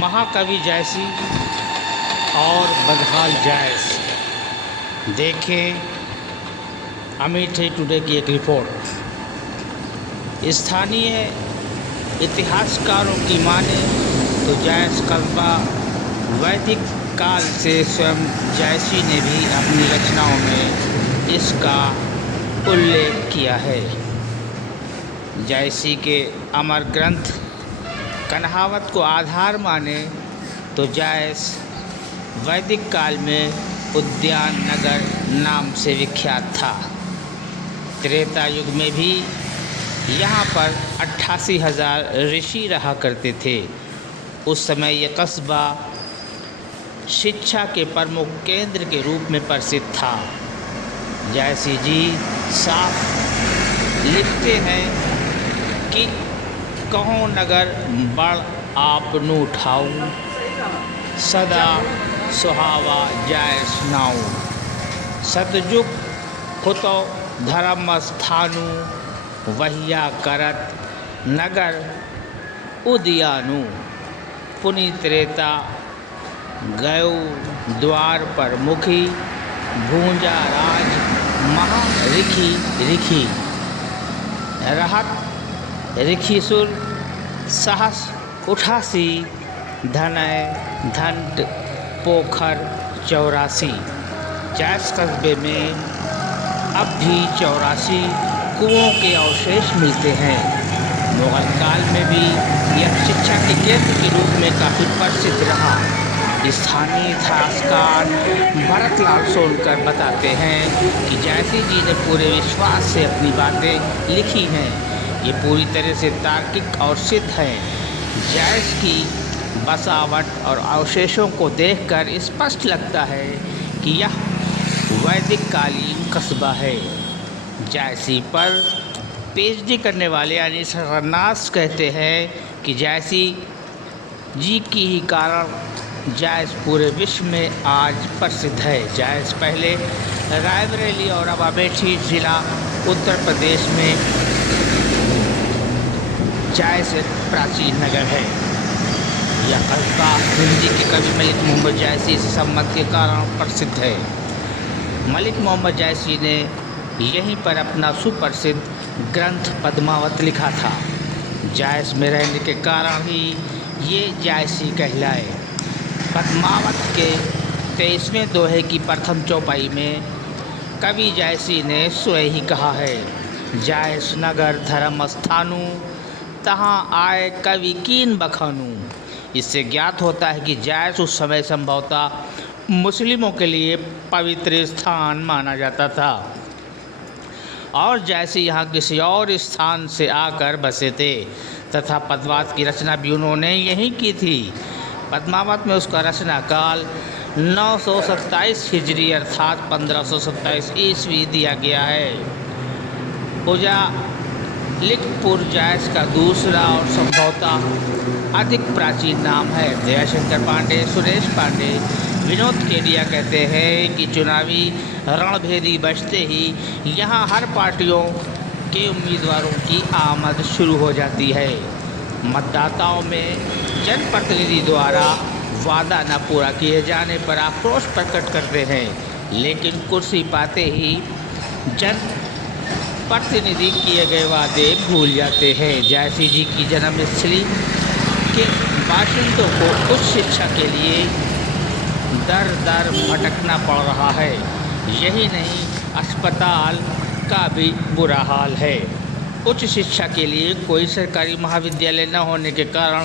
महाकवि जायसी और बदहाल जायस। देखें अमेठी टुडे की एक रिपोर्ट। स्थानीय इतिहासकारों की माने तो जायस कस्बा वैदिक काल से स्वयं जायसी ने भी अपनी रचनाओं में इसका उल्लेख किया है। जायसी के अमर ग्रंथ कन्हावत को आधार माने तो जायस वैदिक काल में उद्यान नगर नाम से विख्यात था। त्रेता युग में भी यहाँ पर 88,000 ऋषि रहा करते थे। उस समय यह कस्बा शिक्षा के प्रमुख केंद्र के रूप में प्रसिद्ध था। जायसी जी साफ लिखते हैं कि कहों नगर बड़ आपनु ठाऊं, सदा सुहावा जायस नाऊं। सतयुग हुतो धर्म स्थानु, वहिया करत नगर उदियानु। पुनि त्रेता गयो द्वार पर मुखी, भूंजा राज महा रिखी रिखी। रहत रिखीसुर सहस 88, धनय धंट पोखर 84। जायस कस्बे में अब भी 84 कुओं के अवशेष मिलते हैं। मुगल काल में भी यह शिक्षा के केंद्र के रूप में काफ़ी प्रसिद्ध रहा। स्थानीय इतिहासकार भरतलाल सोनकर बताते हैं कि जायसी जी ने पूरे विश्वास से अपनी बातें लिखी हैं। ये पूरी तरह से तार्किक और सिद्ध है। जायस की बसावट और अवशेषों को देखकर स्पष्ट लगता है कि यह वैदिक कालीन कस्बा है। जायसी पर पीएचडी करने वाले अनिल सरनास कहते हैं कि जायसी जी की ही कारण जायस पूरे विश्व में आज प्रसिद्ध है। जायस पहले रायबरेली और अब अमेठी जिला उत्तर प्रदेश में जायस एक प्राचीन नगर है। यह कस्बा हिंदी के कवि मलिक मोहम्मद जायसी से संबंध के कारण प्रसिद्ध है। मलिक मोहम्मद जायसी ने यहीं पर अपना सुप्रसिद्ध ग्रंथ पद्मावत लिखा था। जायस में रहने के कारण ही ये जायसी कहलाए। पद्मावत के 23वें दोहे की प्रथम चौपाई में कवि जायसी ने स्वयं ही कहा है, जायस नगर धर्म स्थानु, तहाँ आए कवि कीन बखानू। इससे ज्ञात होता है कि जायस उस समय संभवतः मुस्लिमों के लिए पवित्र स्थान माना जाता था और जायसी यहाँ किसी और स्थान से आकर बसे थे तथा पद्मावत की रचना भी उन्होंने यहीं की थी। पद्मावत में उसका रचना काल 927 हिजरी अर्थात 1527 ईस्वी दिया गया है। उजालिकपुर जायस का दूसरा और संभवतः अधिक प्राचीन नाम है। दयाशंकर पांडे, सुरेश पांडे, विनोद केडिया कहते हैं कि चुनावी रणभेदी बजते ही यहाँ हर पार्टियों के उम्मीदवारों की आमद शुरू हो जाती है। मतदाताओं में जनप्रतिनिधि द्वारा वादा न पूरा किए जाने पर आक्रोश प्रकट करते हैं, लेकिन कुर्सी पाते ही जनप्रतिनिधि किए गए वादे भूल जाते हैं। जायसी जी की जन्मस्थली के बाशिंदों को उच्च शिक्षा के लिए दर दर भटकना पड़ रहा है। यही नहीं, अस्पताल का भी बुरा हाल है। उच्च शिक्षा के लिए कोई सरकारी महाविद्यालय न होने के कारण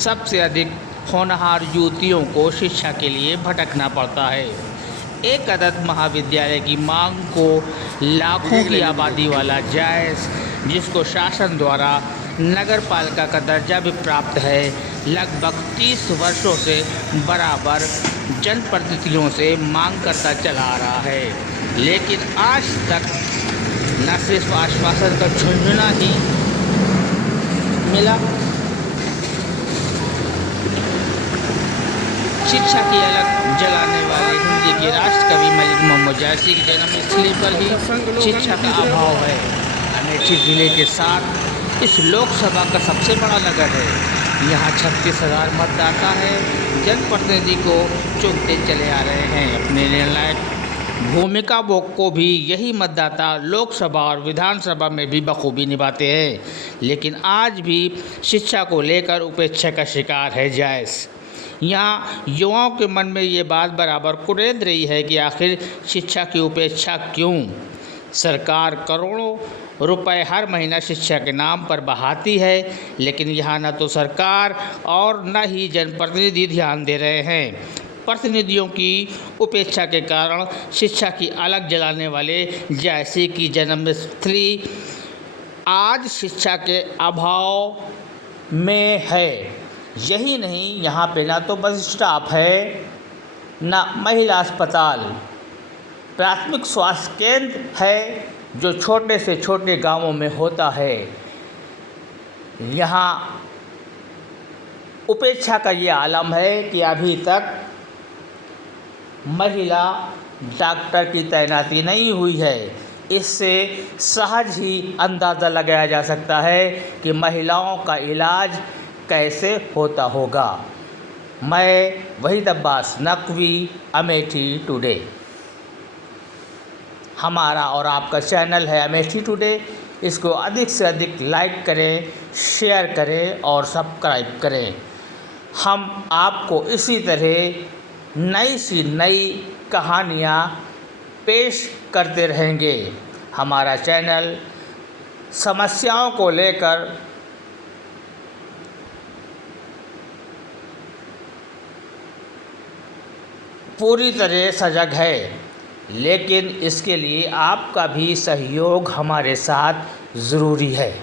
सबसे अधिक होनहार युवतियों को शिक्षा के लिए भटकना पड़ता है। एक अदद महाविद्यालय की मांग को लाखों की आबादी वाला जायस, जिसको शासन द्वारा नगर पालिका का दर्जा भी प्राप्त है, लगभग 30 वर्षों से बराबर जनप्रतिनिधियों से मांग करता चला आ रहा है, लेकिन आज तक न सिर्फ आश्वासन का झुंझुना ही मिला। शिक्षा की अलग जलाने वाले हिंदी के राष्ट्र कवि मलिक मोहम्मद जायसी की जन्मस्थली पर ही शिक्षा का अभाव है। अमेठी जिले के साथ इस लोकसभा का सबसे बड़ा नगर है। यहाँ 36,000 मतदाता है, जनप्रतिनिधि को चुनते चले आ रहे हैं। अपने निर्णायक भूमिका को भी यही मतदाता लोकसभा और विधानसभा में भी बखूबी निभाते हैं, लेकिन आज भी शिक्षा को लेकर उपेक्षा का शिकार है जायस। यहाँ युवाओं के मन में ये बात बराबर कुरेद रही है कि आखिर शिक्षा की उपेक्षा क्यों। सरकार करोड़ों रुपए हर महीना शिक्षा के नाम पर बहाती है, लेकिन यहाँ न तो सरकार और न ही जनप्रतिनिधि ध्यान दे रहे हैं। प्रतिनिधियों की उपेक्षा के कारण शिक्षा की अलग जलाने वाले जायसी की जन्मस्थली आज शिक्षा के अभाव में है। यही नहीं, यहाँ पे ना तो बस स्टाफ है, ना महिला अस्पताल, प्राथमिक स्वास्थ्य केंद्र है जो छोटे से छोटे गांवों में होता है। यहाँ उपेक्षा का ये आलम है कि अभी तक महिला डॉक्टर की तैनाती नहीं हुई है। इससे सहज ही अंदाज़ा लगाया जा सकता है कि महिलाओं का इलाज कैसे होता होगा। मैं वहीद अब्बास नकवी, अमेठी टुडे। हमारा और आपका चैनल है अमेठी टुडे। इसको अधिक से अधिक लाइक करें, शेयर करें और सब्सक्राइब करें। हम आपको इसी तरह नई सी नई कहानियाँ पेश करते रहेंगे। हमारा चैनल समस्याओं को लेकर पूरी तरह सजग है, लेकिन इसके लिए आपका भी सहयोग हमारे साथ ज़रूरी है।